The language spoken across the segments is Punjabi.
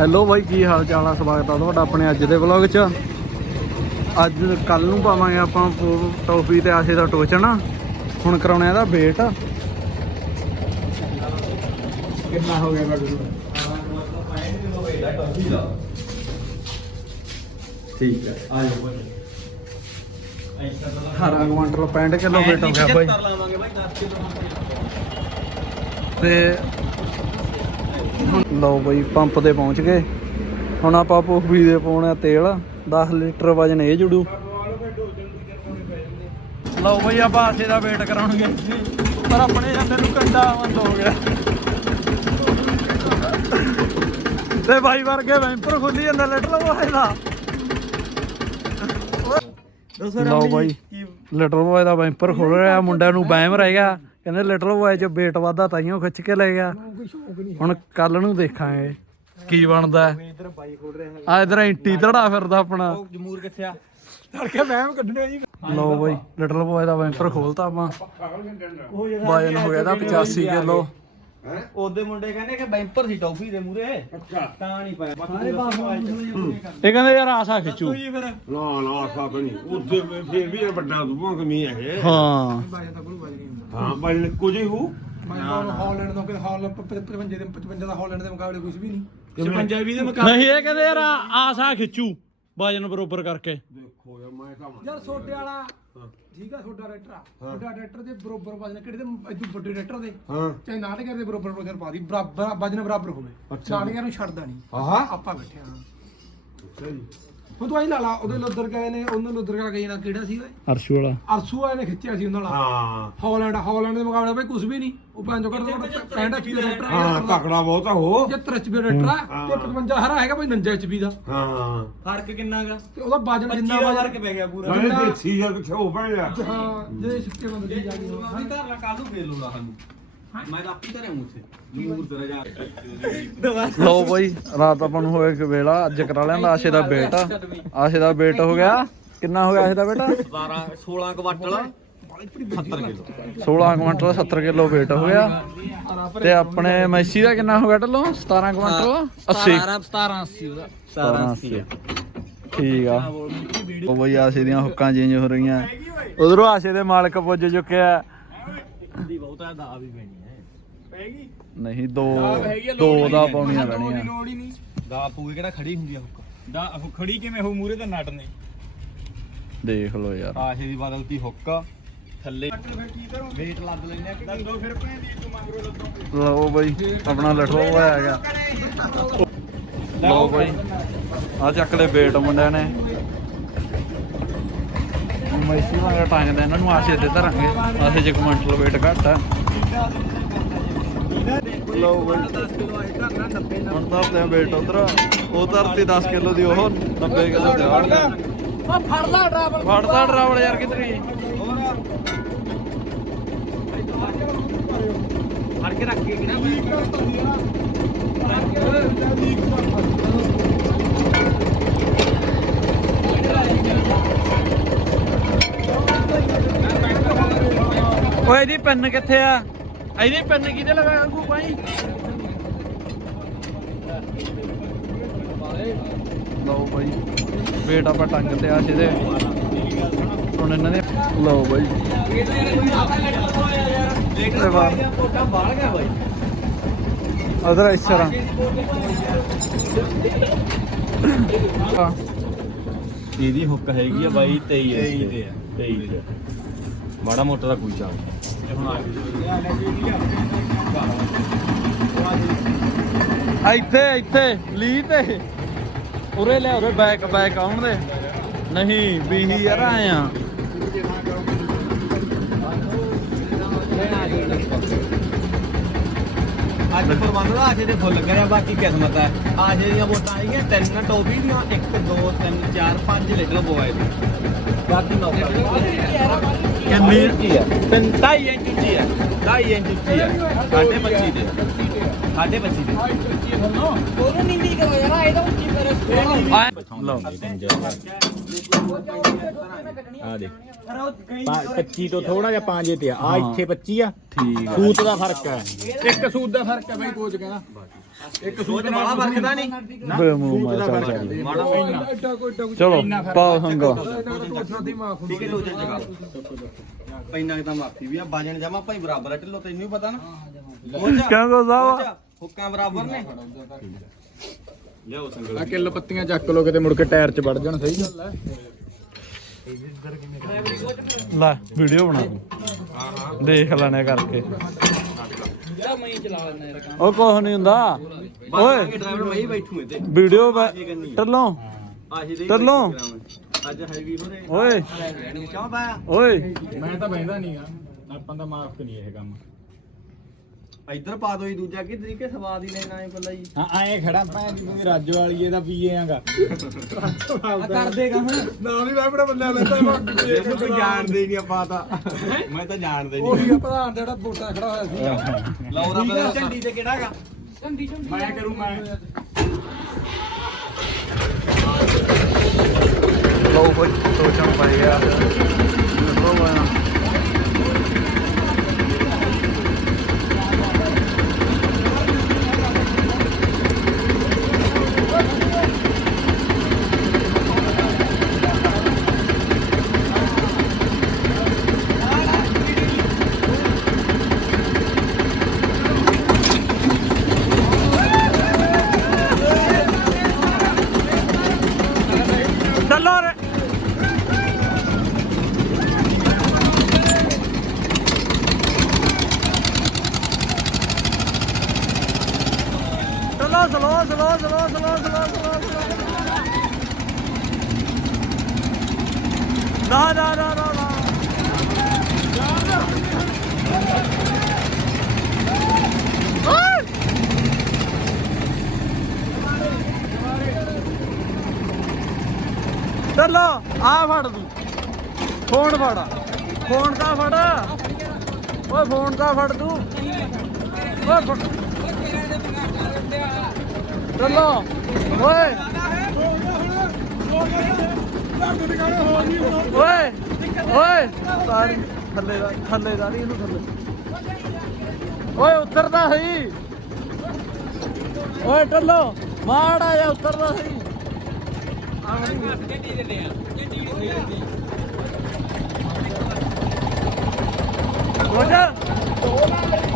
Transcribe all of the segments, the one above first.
ਹੈਲੋ ਬਾਈ, ਕੀ ਹਾਲ ਚਾਲ ਆ? ਸਵਾਗਤ ਆ ਤੁਹਾਡਾ ਆਪਣੇ ਅੱਜ ਦੇ ਵਲੌਗ 'ਚ। ਅੱਜ ਕੱਲ ਨੂੰ ਪਾਵਾਂਗੇ ਆਪਾਂ ਪੋ- ਟੋਫੀ ਤੇ ਆਸ਼ੇ ਦਾ ਟੋਚਨ ਹੁਣ ਕਰਾਉਣਾ ਇਹਦਾ ਵੇਟ ਕਿੰਨਾ ਹੋ ਗਿਆ ਬਾਬੂ ਠੀਕ ਹੈ ਆ ਜਾਓ 18 ਕੁਇੰਟਲ 65 ਕਿਲੋ ਵੇਟ ਹੋ ਗਿਆ ਬਾਈ। ਤੇ ਲਓ ਬਾਈ ਪੰਪ ਤੇ ਪਹੁੰਚ ਗਏ। ਹੁਣ ਆਪਾਂ ਪੋਫੀ ਦੇ ਪਾਉਣਾ ਤੇਲ। 10 ਲੀਟਰ ਵਜਨ ਇਹ ਜੁੜੂ। ਲਓ ਬਾਈ ਆਪਾਂ ਆਸੇ ਦਾ ਵੇਟ ਕਰਾਉਣਗੇ। ਪਰ ਆਪਣੇ ਜਾਂਦੇ ਨੂੰ ਕੰਡਾ ਬੰਦ ਹੋ ਗਿਆ। ਤੇ ਬਾਈ ਵਰਗੇ ਵੈਂਪਰ ਖੁੱਲੀ ਜਾਂਦਾ ਲੀਟਰ ਬੋਏ ਦਾ। ਲਓ ਬਾਈ ਲਿਟਲ ਬੋਏ ਦਾ ਵੈਂਪਰ ਖੋਲ ਰਿਹਾ ਮੁੰਡਿਆਂ ਨੂੰ ਵਹਿਮ ਰਹਿ ਗਿਆ। ਕਹਿੰਦੇ ਲਿਟਲ ਬੋਏ ਚ ਵੇਟ ਵਾਧਾ ਤਾਈਓ ਖਿੱਚ ਕੇ ਲੈ ਗਿਆ। ਹੁਣ ਕੱਲ ਨੂੰ ਦੇਖਾਂਗੇ। ਕੀ ਬਣਦਾ? ਇਧਰ ਬਾਈ ਖੋਲ ਰਿਹਾ ਆ ਇਧਰ ਇੰਟੀ ਧੜਾ ਫਿਰਦਾ ਆਪਣਾ। ਉਹ ਜਮੂਰ ਕਿੱਥੇ ਆ? ਤੜਕੇ ਵਹਿਮ ਕੱਢਣੇ ਜੀ। ਲਓ ਬਾਈ ਲਿਟਲ ਬੋਏ ਦਾ ਵੈਂਪਰ ਖੋਲਤਾ ਆਪਾਂ। ਵਜਨ ਹੋ ਗਿਆ ਦਾ 85 ਕਿਲੋ। ਉਹਦੇ ਮੁੰਡੇ ਕਹਿੰਦੇ ਕਿ ਬੈਂਪਰ ਸੀ ਟੌਫੀ ਦੇ ਮੂਰੇ ਅੱਛਾ। ਤਾਂ ਨਹੀਂ ਪਾਇਆ। ਸਾਰੇ ਇਹ ਕਹਿੰਦੇ ਯਾਰ ਆਸਾ ਖਿੱਚੂ। ਫਿਰ। ਨਾ ਨਾ ਸਾਕ ਨਹੀਂ। ਉੱਥੇ ਫਿਰ ਵੀ ਇਹ ਵੱਡਾ ਦੂਆ ਕਮੀ ਹੈ। ਇਹ ਹਾਂ ਹਾਂ ਬਾਈ ਕੁਝ ਹੀ। ਹੂ ਹਾਲੈਂਡ ਤੋਂ ਕਿ ਹਾਲ 55 ਦੇ 55 ਦਾ ਹਾਲੈਂਡ ਦੇ ਮੁਕਾਬਲੇ ਕੁਝ ਵੀ ਨਹੀਂ। ਪੰਜਾਬੀ ਦੇ ਨਹੀਂ ਇਹ ਕਹਿੰਦੇ ਯਾਰ ਆਸਾ ਖਿੱਚੂ ਵਜਨ ਬਰੋਬਰ ਕਰਕੇ। ਦੇਖੋ ਯਾਰ ਮੈਂ ਤਾਂ ਯਾਰ ਛੋਟੇ ਵਾਲਾ ਠੀਕ ਆ ਛੋਟਾ ਰੈਟਰ ਆ। ਛੋਟਾ ਰੈਟਰ ਦੇ ਬਰੋਬਰ ਵਜਨ ਕਿਹੜੇ ਦੇ ਇਦੋਂ ਵੱਡੇ ਰੈਟਰ ਦੇ? ਚਾਹੇ ਨਾਟ ਕਰਦੇ ਬਰੋਬਰ ਵਜਨ ਪਾ ਦੀ ਬਰਾਬਰ ਵਜਨ ਬਰਾਬਰ ਹੋਵੇ। ਨਾਲੀਆਂ ਨੂੰ ਛੱਡਦਾ ਨਹੀਂ। ਆਹਾ। ਆਪਾਂ ਬੈਠੇ ਹਾਂ। ਹੁਣ ਤੂੰ ਆਈ ਲਾ ਲਾ ਉਹਦੇ ਲੋਦਰ ਗਏ ਨੇ ਉਹਨਾਂ ਲੋਦਰ ਗਾ ਗਏ ਨਾ ਕਿਹੜਾ ਸੀ ਓਏ? ਅਰਸ਼ੂ ਵਾਲਾ। ਅਰਸੂ ਆਏ ਨੇ ਖਿੱਚਿਆ ਸੀ ਉਹਨਾਂ ਨਾਲ। ਹਾਂ। ਹਾਲੈਂਡ ਹਾਲੈਂਡ ਦੇ ਮੁਕਾਬਲੇ ਬਈ ਕੁਝ ਵੀ ਨਹੀਂ। ਉਹ ਪੰਜ ਘੱਟ ਤੋਂ ਘੱਟ 65 ਐਚਪੀ ਦਾ ਰੈਟਰ ਹਾਂ ਆ ਤਕੜਾ ਬਹੁਤ ਆ ਹੋ 75 ਐਚਪੀ ਦਾ ਰੈਟਰ ਆ ਤੇ 55 ਹਰਾ ਹੈਗਾ ਬਈ 49 ਐਚਪੀ ਦਾ। ਹਾਂ। ਫ਼ਰਕ ਕਿੰਨਾ ਗਾ ਤੇ ਉਹਦਾ ਵਜਨ 25 ਜਿੰਨਾ ਦਾ ਵਜਨ ਫ਼ਰਕ ਪੈ ਗਿਆ ਪੂਰਾ। ਨਾਲੇ ਦੇਖੀ ਜਾ ਕਿੱਥੇ ਹੋ ਪੈਣਾ ਹਾਂ ਜੇ ਸੁੱਕੇ ਬੰਦੇ ਦੀ ਜਾਂਦੀ ਹੋ ਅਸੀਂ ਧਰ ਲਾ ਕੱਲ ਨੂੰ ਫੇਰ ਲੋਲਾ ਸਾਨੂੰ ਮੈਂ ਤਾਂ ਆਪੀ ਧਰਿਆ ਮੁੱਥੇ ਜਮੂਰ ਤੇਰਾ ਜਾ ਲਓ ਬਾਈ ਰਾਤ ਆਪਾਂ ਨੂੰ ਹੋਇਆ ਕਿ ਵੇਲਾ ਅੱਜ ਕਰਾ ਲਿਆਂਦਾ ਆਸ਼ੇ ਦਾ ਵੇਟ ਆਸ਼ੇ ਦਾ ਵੇਟ ਹੋ ਗਿਆ। ਕਿੰਨਾ ਹੋ ਗਿਆ ਆਸ਼ੇ ਦਾ ਬੇਟਾ? 12 16 quintal 70 kilo. 16 quintal 70 kilo weight ਹੋ ਗਿਆ। ਤੇ ਆਪਣੇ ਮੈਸੀ ਦਾ ਕਿੰਨਾ ਹੋ ਗਿਆ ਢੱਲੋਂ? 17 ਕੁਇੰਟਲ 80 17 80 ਉਹਦਾ। 17 80 ਠੀਕ ਆ। ਉਹ ਬਈ ਆਸ਼ੇ ਦੀਆਂ ਹੁੱਕਾਂ ਚੇਂਜ ਹੋ ਰਹੀਆਂ। ਉਧਰੋਂ ਆਸ਼ੇ ਦੇ ਮਾਲਕ ਪੁੱਜ ਚੁੱਕਿਆ। ਦੀ ਬਹੁਤਾ ਦਾ ਵੀ ਪੈਣੀ ਹੈ ਨਹੀਂ ਦੋ ਦੋ ਦਾ ਪਾਉਣੀਆਂ ਪੈਣੀਆਂ ਲੋੜ ਹੀ ਨਹੀਂ। ਦਾ ਪੂਏ ਕਿਹੜਾ ਖੜੀ ਹੁੰਦੀ ਆ ਹੁੱਕ? ਦਾ ਖੜੀ ਕਿਵੇਂ ਹੋ ਮੂਰੇ ਤਾਂ ਨਟ ਨੇ। ਦੇਖ ਲਓ ਯਾਰ। ਆਸ਼ੇ ਦੀ ਬਦਲਤੀ ਹੁੱਕ। ਥੱਲੇ ਵੇਟ ਲੱਗ ਲੈਨੇ ਆ ਦੱਸੋ ਫਿਰ ਭੈਂਦੀ ਤੂੰ ਮੰਗਰੋ ਲੱਦੋਂ ਲਓ ਬਈ ਆਪਣਾ ਲਟੋ ਹੋਇਆ ਗਿਆ ਲਓ ਬਈ ਆ ਚੱਕ ਲੈ ਵੇਟ ਮੁੰਡਿਆਂ ਨੇ। ਮੈਸੀ ਵਾਂਗਾ ਟਾਂਗਦੇ ਇਹਨਾਂ ਨੂੰ ਆਸ਼ੇ ਦੇ ਧਰਾਂਗੇ ਆਸ਼ੇ ਚ ਕੁਇੰਟਲ ਵੇਟ ਘੱਟ ਆ। ਲਓ ਬਈ। 10 ਕਿਲੋ ਆਏ ਕਰਨਾ 90 ਹੁਣ ਤਾਂ ਤੇ ਵੇਟ ਉਧਰ ਉਹ ਧਰਤੀ 10 ਕਿਲੋ ਦੀ ਉਹ 90 ਕਿਲੋ ਤੇ ਆੜ ਉਹ ਫੜ ਲਾ ਡਰਾਈਵਰ ਫੜਦਾ ਡਰਾਵਲ ਯਾਰ ਕਿਧਰੀ ਫੜ ਕੇ ਰੱਖ ਕੇ ਕਿ ਨਾ ਓਏ ਇਹਦੀ ਪੈਨ ਕਿੱਥੇ ਆ? ਇਹਦੀ ਪੈਨ ਕਿਹਦੇ ਲਗਾ ਅੰਗੂ ਭਾਈ? ਲਓ ਬਾਈ ਵੇਟ ਆਪਾਂ ਟੰਗ ਤੇ ਆ ਜਿਹਦੇ। ਹੁਣ ਇਹਨਾਂ ਦੇ ਲਓ ਬਾਈ ਅਦਰ ਇਸ ਤਰ੍ਹਾਂ। ਇਹਦੀ ਹੁੱਕ ਹੈਗੀ ਆ ਬਾਈ 23 ਇੰਚ ਤੇ ਆ। 23 ਤੇ ਮਾੜਾ ਮੋਟਾ ਦਾ ਕੋਈ ਚਾਲ ਆ ਇੱਥੇ ਇੱਥੇ ਲੀ ਤੇ। ਉਰੇ ਲੈ, ਉਰੇ ਬੈਕ ਬੈਕ ਆਉਣ ਦੇ। ਨਹੀਂ, ਬੀਹੀ ਯਾਰ, ਆਏ ਅੱਜ ਪ੍ਰਬੰਧ ਦਾ ਆਜੇ ਦੇ ਫੁੱਲ ਕਰਿਆ, ਬਾਕੀ ਕਿਸਮਤ ਹੈ। ਆਜੇ ਦੀਆਂ ਵੋਟਾਂ ਆਈਆਂ, ਤਿੰਨ ਟੋਪੀ ਦੀਆਂ 1 2 3 4 5 ਲੀਟਰ ਬੋਏ। ਦੀ ਬਾਕੀ ਨੌਕਰ। ਕਿੰਨੀ ਇੰਚੀ ਹੈ ਤਿੰਨ ਢਾਈ ਇੰਚ ਉੱਚੀ ਹੈ ਢਾਈ ਇੰਚ ਉੱਚੀ ਹੈ ਸਾਢੇ 25 ਦੇ। ਸਾਢੇ 25 ਦੇ। ਉਹਨੂੰ ਨੀਂਦੀ ਕਰੋ ਯਾਰ ਇਹਦਾ ਉੱਚੀ ਕਰੇ ਲਓ ਆ ਦੇਖ। 25 ਤੋਂ ਥੋੜਾ ਜਿਹਾ 5 ਤੇ ਆ। ਆ ਇੱਥੇ 25 ਆ। ਠੀਕ ਸੂਤ ਦਾ ਫ਼ਰਕ ਹੈ ਇੱਕ ਸੂਤ ਦਾ ਫ਼ਰਕ ਹੈ ਬਾਈ ਕੋਚ ਕਹਿੰਦਾ ਇੱਕ ਸੋਚ ਵਾਲਾ ਵਰਕਦਾ ਨਹੀਂ। ਬੇ ਮੂੰਹ ਮਾਰ ਚੱਲ। ਚੱਲ ਮਾੜਾ ਮੋਟਾ ਐਡਾ ਕੋਈ ਐਡਾ ਕੋਈ ਚਲੋ ਪਾਓ ਸੰਗਾ। ਇਹਨਾਂ ਦਾ ਟੋਟਣਾ ਦੀ ਮਾਫ ਠੀਕ ਹੈ ਲੋ ਜੇ ਜਗਾ ਪੈਨਾ ਤਾਂ ਮਾਫੀ ਵੀ ਆ ਬਾਜਣ ਜਮਾ ਭਾਈ ਬਰਾਬਰ ਹੈ ਢਿੱਲੋ ਤੈਨੂੰ ਵੀ ਪਤਾ ਨਾ। ਕਿਉਂ ਕੋ ਸਾਹਿਬ ਹੁੱਕਾਂ ਬਰਾਬਰ ਨੇ। ਲਿਆਓ ਸੰਗਲ ਆ ਕਿੱਲ ਪੱਤੀਆਂ ਚੱਕ ਲੋ ਕਿਤੇ ਮੁੜ ਕੇ ਟਾਇਰ 'ਚ ਵੜ ਜਾਣ ਸਹੀ ਗੱਲ ਹੈ ਲੈ ਵੀਡੀਓ ਬਣਾ। ਦੇਖ ਲੈਣੇ ਕਰਕੇ। ਉਹ ਕੁਛ ਨਹੀਂ ਹੁੰਦਾ। ਓਏ। ਡਰਾਈਵਰ ਮੈਂ ਹੀ ਬੈਠੂ ਇੱਥੇ। ਵੀਡੀਓ ਟੱਲੋਂ ਆਹੀ ਦੇ ਢਿੱਲੋਂ। ਅੱਜ ਹੈਵੀ ਹੋ ਰਹੇ ਓਏ। ਕਿਉਂ ਪਾਇਆ ਓਏ। ਮੈਂ ਤਾਂ ਬਹਿੰਦਾ ਨਹੀਂਗਾ ਆਪਾਂ ਦਾ ਮਾਫ ਨਹੀਂ ਇਹ ਕੰਮ। ਇੱਧਰ ਪਾ ਦੋ ਜੀ ਦੂਜਾ ਕਿ ਤਰੀਕੇ ਸਵਾਦ ਹੀ ਲੈਣਾ ਹੈ ਬੱਲਾ ਜੀ। ਹਾਂ ਆਏ ਖੜਾ ਭੈਣ ਦੀ ਕੋਈ ਰਾਜੋ ਵਾਲੀ ਇਹਦਾ ਪੀਏ ਆਂਗਾ। ਕਰ ਦੇਗਾ ਹੁਣ। ਨਾਲ ਹੀ ਮੈਂ ਬੜਾ ਬੰਦਾ ਲੈਂਦਾ ਇਹ ਤਾਂ ਕੋਈ ਜਾਣਦੇ ਨਹੀਂ ਆਪਾਂ ਤਾਂ। ਮੈਂ ਤਾਂ ਜਾਣਦਾ ਹੀ ਉਹੀ ਆ ਪ੍ਰਧਾਨ ਜਿਹੜਾ ਬੋਟਾ ਖੜਾ ਹੋਇਆ ਸੀ। ਲਓ ਰੱਬ ਦਾ ਝੰਡੀ ਤੇ ਕਿਹੜਾ ਹੈਗਾ ਮੈਂ ਕਰੂੰ ਮੈਂ। ਲਓ ਕੋਈ ਸੋਚਣ ਪੈ ਗਿਆ ਲਓ ਬਣਾ ਚੱਲੋ ਰੇ ਚਲੋ slow slow slow slow slow slow ਨਾ ਨਾ ਨਾ ਨਾ ਨਾ ਚਲੋ, ਆ ਫੜ ਤੂੰ। ਫੋਨ ਫੜ। ਫੋਨ ਦਾ ਫੜ? ਓਏ, ਫੋਨ ਦਾ ਫੜ ਤੂੰ? ਓਏ ਚਲੋ ਓਏ। ਓਏ। ਓਏ। ਸਾਰੀ ਥੱਲੇ ਦਾ ਥੱਲੇ ਦਾ ਨਹੀਂ, ਇਹਨੂੰ ਥੱਲੇ। ਓਏ, ਉਤਰਦਾ ਸਹੀ ਓਏ ਟੱਲੋ ਮਾੜਾ ਜਾ ਉਤਰਦਾ ਸਹੀ ਹੋ ਜਾ। ਕਹਿੰਦੇ ਹੁਣ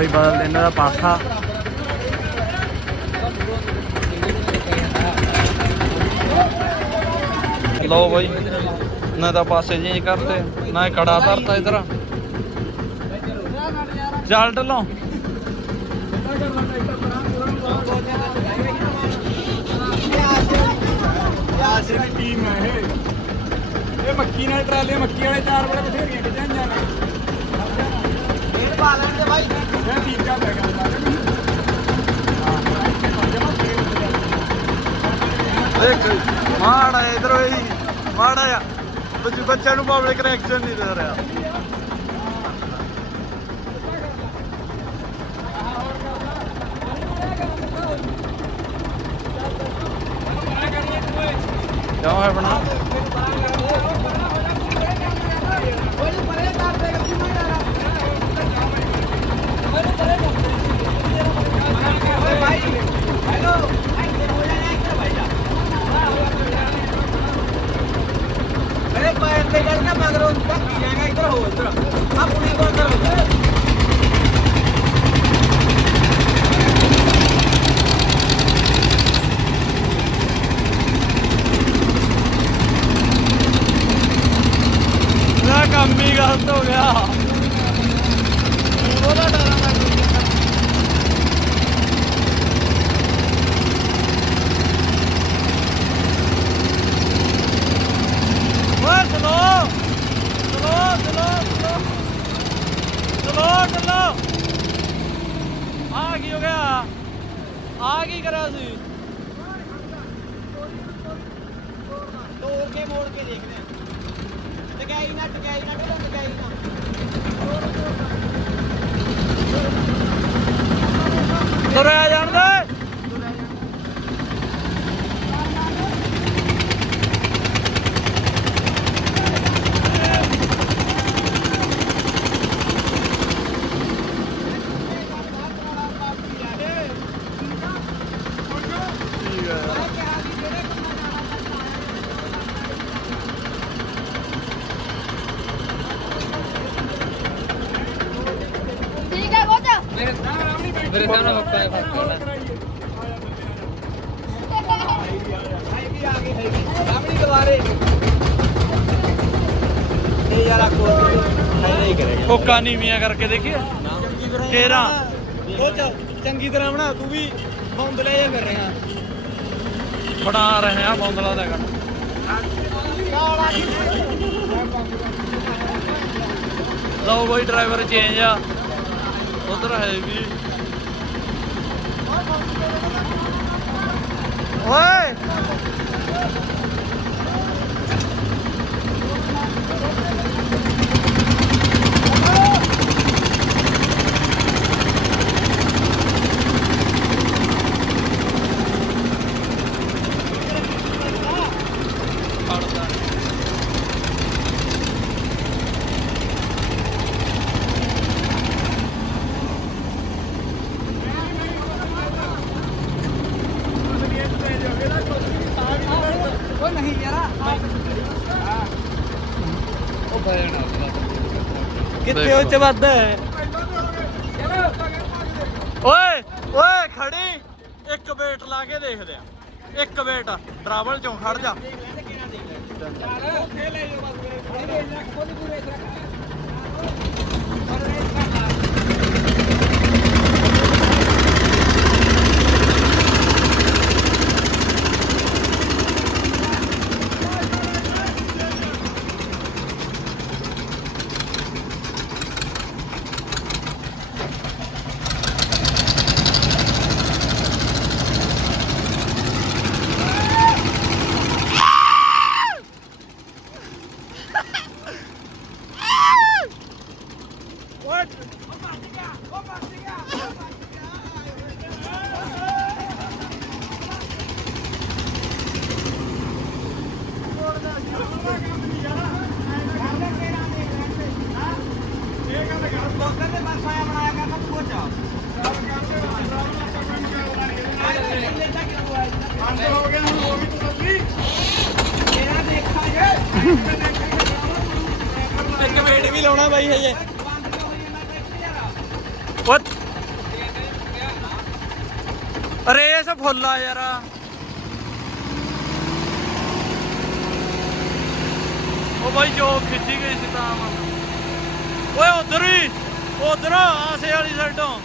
ਬਈ ਬਦਲ ਦੇ ਇਹਨਾਂ ਦਾ ਪਾਸਾ। ਲਓ ਬਈ ਨਾ ਤਾਂ ਪਾਸੇ ਚੇਂਜ ਕਰਤੇ ਨਾ ਕੜਾ ਧਰਤਾ ਇਧਰ। ਚੱਲ ਢਲੋ ਆਸੇ ਦੀ ਟੀਮ ਹੈ ਇਹ ਮੱਕੀ ਨਾਲ ਟਰਾਲੇ ਮੱਕੀ ਵਾਲੇ ਚਾਰ ਬੜੇ ਬਥੇਰੀਆਂ ਕਿਜਾਂ ਜਾਣਾ ਪਾ ਲੈਣ ਦੇ ਭਾਈ ਇਹ ਆ ਪੈ ਗਿਆ ਦੇਖ ਮਾੜਾ ਇਧਰ ਹੋਈ ਮਾੜਾ ਆ ਬੱਚੇ ਬੱਚਿਆਂ ਨੂੰ ਪਬਲਿਕ ਰਿਐਕਸ਼ਨ ਨਹੀਂ ਦੇ ਰਿਹਾ। ਕਿਉਂ ਹੈ ਆ ਕੀ ਕਰਿਆ ਸੀ ਤੋੜ ਕੇ ਮੋੜ ਕੇ ਦੇਖਦੇ ਆ ਟਕਾਈ ਨਾ ਟਕਾਈ ਨਾ ਟਕਾਈ ਨਾ। ਤੁਰਿਆ ਜਾਣ ਦੇ ਠੀਕ ਹੈ ਬਹੁਤ ਮੇਰੇ ਸਾਹਮਣੇ ਫੱਕਾ ਹੈ ਹੈਗੀ ਆ ਗਈ ਹੈਗੀ ਸਾਹਮਣੇ ਦੁਬਾਰੇ। ਇਹ ਯਾਰ ਆ ਕੋਲ ਫਾਇਦਾ ਹੀ ਕਰੇਗਾ। ਕੋਕਾ ਨੀਵੀਆਂ ਕਰਕੇ ਦੇਖੀਏ ਕੇਰਾ? ਉਹ ਚੰਗੀ ਤਰ੍ਹਾਂ ਬਣਾ ਤੂੰ ਵੀ ਬੌਂਦਲੇ ਜੇ ਫਿਰ ਰਿਹਾ। ਬਣਾ ਰਹੇ ਆ ਬੌਂਦਲਾ ਦਾ ਕੰਮ। ਲਓ ਬਈ ਡਰਾਈਵਰ ਚੇਂਜ ਆ। ਉਧਰ ਹੈ ਵੀ। ਓਏ। ਕਿੱਥੇ ਉੱਚ ਵੱਧ ਹੈ। ਓਏ ਓਏ, ਖੜੀ। ਇੱਕ ਵੇਟ ਲਾ ਕੇ ਦੇਖਦੇ ਆ ਇੱਕ ਵੇਟ ਡਰਾਵਲ ਚੋਂ ਖੜ ਜਾ। ਲੋਕਾਂ ਦੇ ਪਾਸ ਆਇਆ ਬਣਾਇਆ ਕਰਨਾ ਤੂੰ ਕੋਚਾ ਬੰਦ ਹੋ ਗਿਆ ਹੁਣ ਹੋ ਵੀ ਤੂੰ ਲੱਗੀ ਇਹਨਾਂ ਦੇਖਾ ਜੇ ਇੱਕ ਵੇਟ ਵੀ ਲਾਉਣਾ ਬਾਈ ਹਜੇ। ਓਏ ਰੇਸ ਫੁੱਲ ਆ ਯਾਰ। ਉਹ ਬਾਈ ਜੋ ਖਿੱਚੀ ਗਈ ਸੀ ਤਾਂ। ਵਾ। ਓਏ ਉਧਰ ਹੀ। ਉਧਰ ਆਸੇ ਵਾਲੀ ਸਾਈਡੋਂ